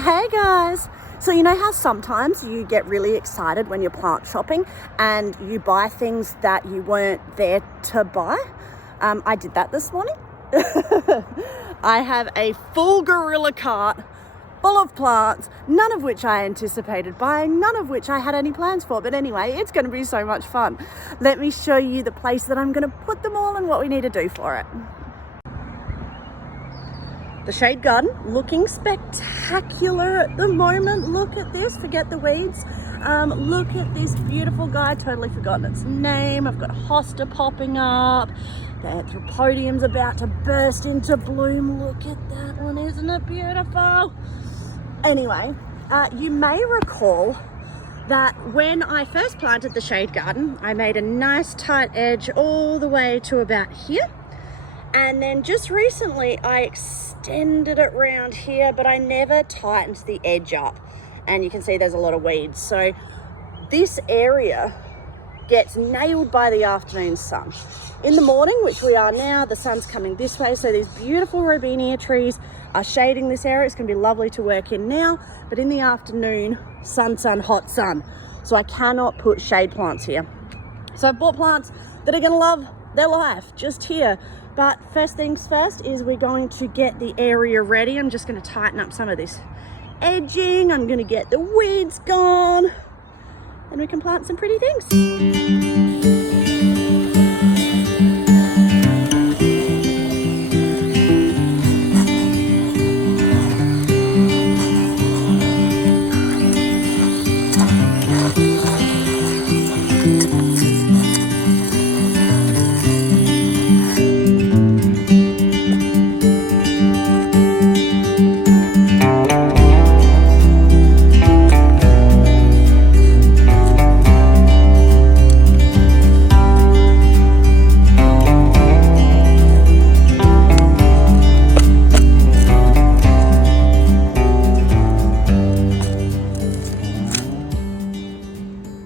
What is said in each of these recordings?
Hey guys! So you know how sometimes you get really excited when you're plant shopping and you buy things that you weren't there to buy? I did that this morning. I have a full gorilla cart full of plants, none of which I anticipated buying, none of which I had any plans for. But anyway, it's going to be so much fun. Let me show you the place that I'm going to put them all and what we need to do for it. The shade garden looking spectacular at the moment. Look at this, forget the weeds. Look at this beautiful guy, totally forgotten its name. I've got hosta popping up. The anthropodium's about to burst into bloom. Look at that one, isn't it beautiful? Anyway, you may recall that when I first planted the shade garden, I made a nice tight edge all the way to about here. And then just recently I extended it around here, but I never tightened the edge up. And you can see there's a lot of weeds. So this area gets nailed by the afternoon sun. In the morning, which we are now, the sun's coming this way. So these beautiful robinia trees are shading this area. It's gonna be lovely to work in now, but in the afternoon, sun, hot sun. So I cannot put shade plants here. So I've bought plants that are gonna love their life just here. But first things first is we're going to get the area ready. I'm just going to tighten up some of this edging. I'm going to get the weeds gone and we can plant some pretty things.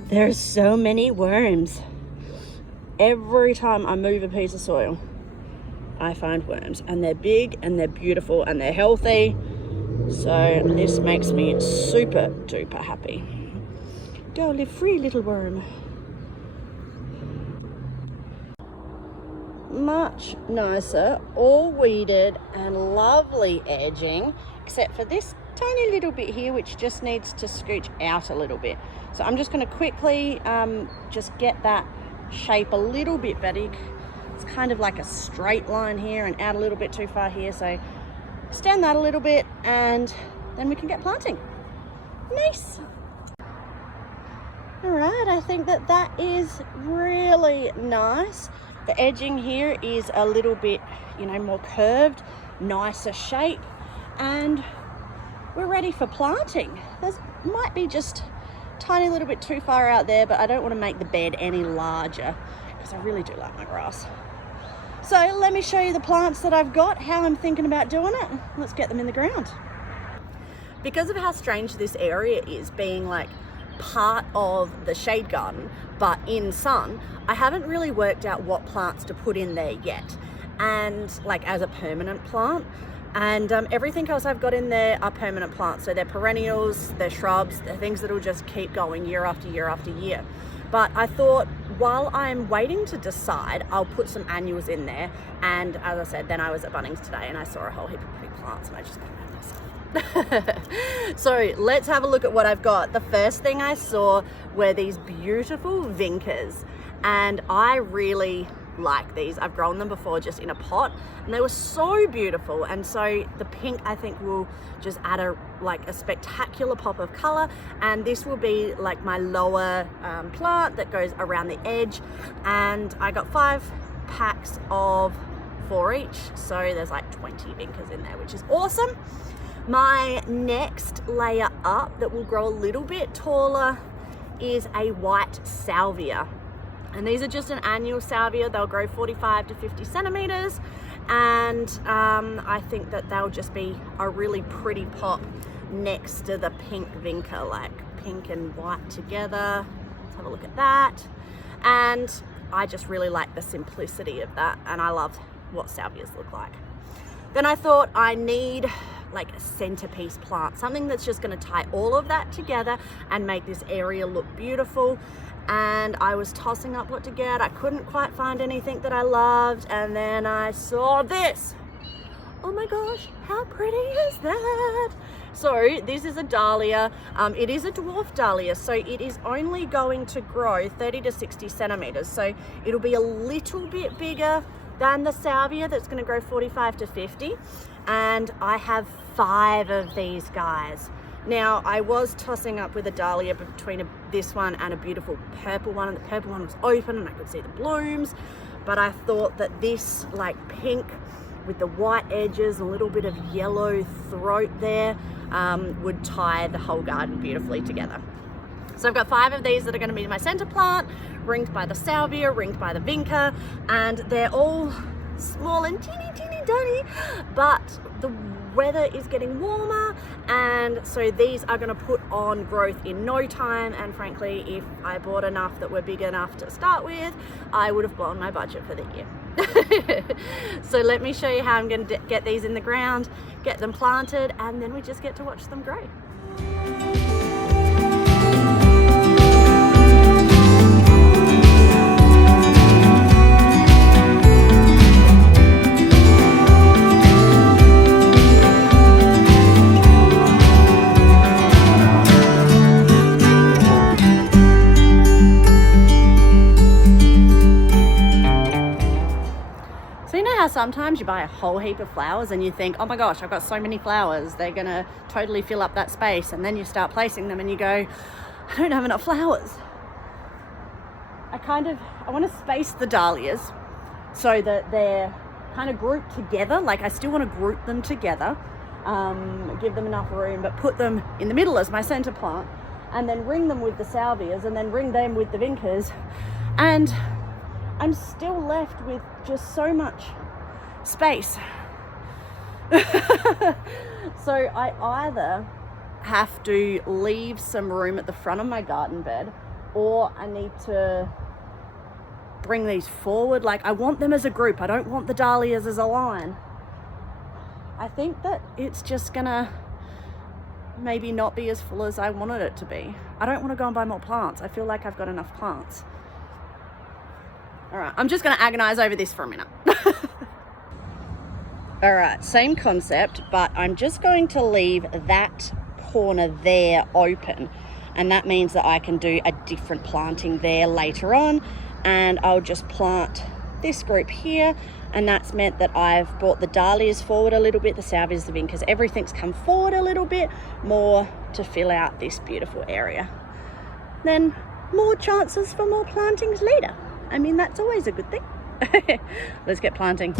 There's so many worms. Every time I move a piece of soil, I find worms, and they're big and they're beautiful and they're healthy. So this makes me super duper happy. Go live free, little worm. Much nicer, all weeded and lovely edging, except for this tiny little bit here which just needs to scooch out a little bit. So I'm just going to quickly just get that shape a little bit better. It's kind of like a straight line here and out a little bit too far here, so extend that a little bit and then we can get planting. Nice. All right, I think that is really nice. The edging here is a little bit, more curved, nicer shape, and we're ready for planting. There might be just a tiny little bit too far out there, but I don't want to make the bed any larger because I really do like my grass. So let me show you the plants that I've got, how I'm thinking about doing it. Let's get them in the ground. Because of how strange this area is, being like part of the shade garden but in sun, I haven't really worked out what plants to put in there yet, and like as a permanent plant. And everything else I've got in there are permanent plants. So they're perennials, they're shrubs, they're things that will just keep going year after year after year. But I thought while I'm waiting to decide, I'll put some annuals in there. And as I said, then I was at Bunnings today and I saw a whole heap of pretty plants and I just got myself. So let's have a look at what I've got. The first thing I saw were these beautiful vincas, and I really like these. I've grown them before just in a pot and they were so beautiful, and so the pink I think will just add a spectacular pop of color, and this will be like my lower plant that goes around the edge. And I got 5 packs of 4 each, so there's like 20 vincas in there, which is awesome. My next layer up that will grow a little bit taller is a white salvia. And these are just an annual salvia. They'll grow 45 to 50 centimeters. And I think that they'll just be a really pretty pop next to the pink vinca, like pink and white together. Let's have a look at that. And I just really like the simplicity of that. And I love what salvias look like. Then I thought I need like a centerpiece plant, something that's just going to tie all of that together and make this area look beautiful. And I was tossing up what to get. I couldn't quite find anything that I loved, and then I saw this. Oh my gosh, how pretty is that? So this is a dahlia. It is a dwarf dahlia, so it is only going to grow 30 to 60 centimeters. So it'll be a little bit bigger than the salvia that's going to grow 45 to 50. And I have 5 of these guys. Now, I was tossing up with a dahlia between this one and a beautiful purple one, and the purple one was open and I could see the blooms, but I thought that this like pink with the white edges and a little bit of yellow throat there would tie the whole garden beautifully together. So I've got 5 of these that are going to be my center plant, ringed by the salvia, ringed by the vinca, and they're all small and teeny tiny, but the weather is getting warmer, and so these are going to put on growth in no time. And frankly, if I bought enough that were big enough to start with, I would have blown my budget for the year. So let me show you how I'm going to get these in the ground, get them planted, and then we just get to watch them grow. Sometimes you buy a whole heap of flowers and you think, oh my gosh, I've got so many flowers, they're gonna totally fill up that space, and then you start placing them and you go, I don't have enough flowers. I want to space the dahlias so that they're kind of grouped together. Like I still want to group them together, give them enough room, but put them in the middle as my center plant, and then ring them with the salvias, and then ring them with the vincas, and I'm still left with just so much space. So I either have to leave some room at the front of my garden bed, or I need to bring these forward. Like I want them as a group, I don't want the dahlias as a line. I think that it's just gonna maybe not be as full as I wanted it to be. I don't want to go and buy more plants. I feel like I've got enough plants. All right, I'm just gonna agonize over this for a minute. All right, same concept, but I'm just going to leave that corner there open, and that means that I can do a different planting there later on, and I'll just plant this group here, and that's meant that I've brought the dahlias forward a little bit, the salvias, the vincas, everything's come forward a little bit more to fill out this beautiful area. Then more chances for more plantings later. I mean, that's always a good thing. Let's get planting.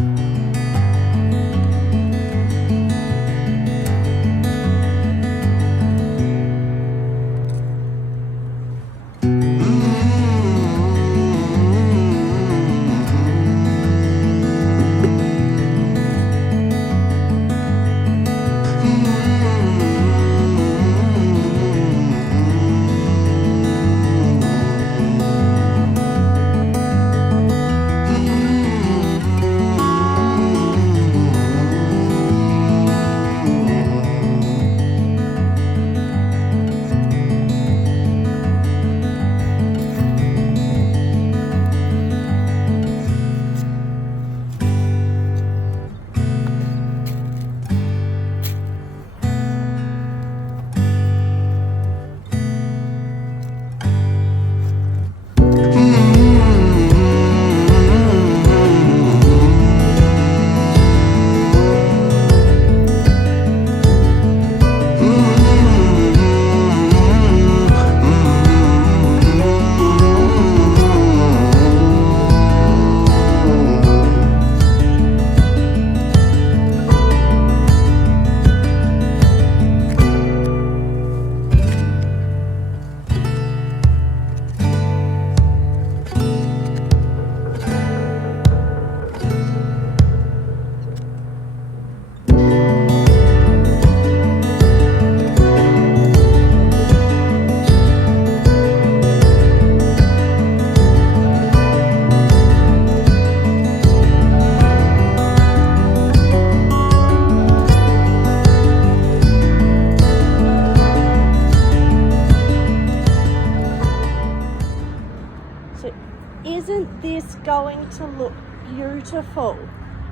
going to look beautiful.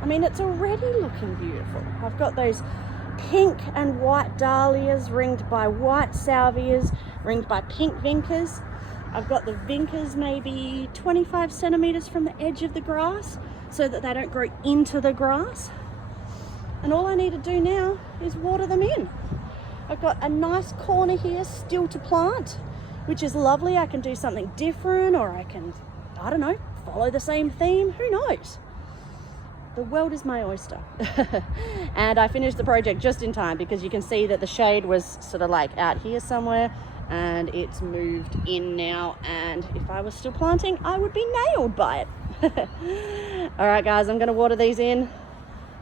I mean, it's already looking beautiful. I've got those pink and white dahlias ringed by white salvias, ringed by pink vincas. I've got the vincas maybe 25 centimeters from the edge of the grass so that they don't grow into the grass. And all I need to do now is water them in. I've got a nice corner here still to plant, which is lovely. I can do something different, or I can, I don't know, follow the same theme. Who knows? The world is my oyster. And I finished the project just in time because you can see that the shade was sort of like out here somewhere and it's moved in now. And if I was still planting, I would be nailed by it. All right, guys, I'm going to water these in.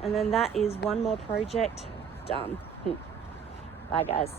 And then that is one more project done. Bye, guys.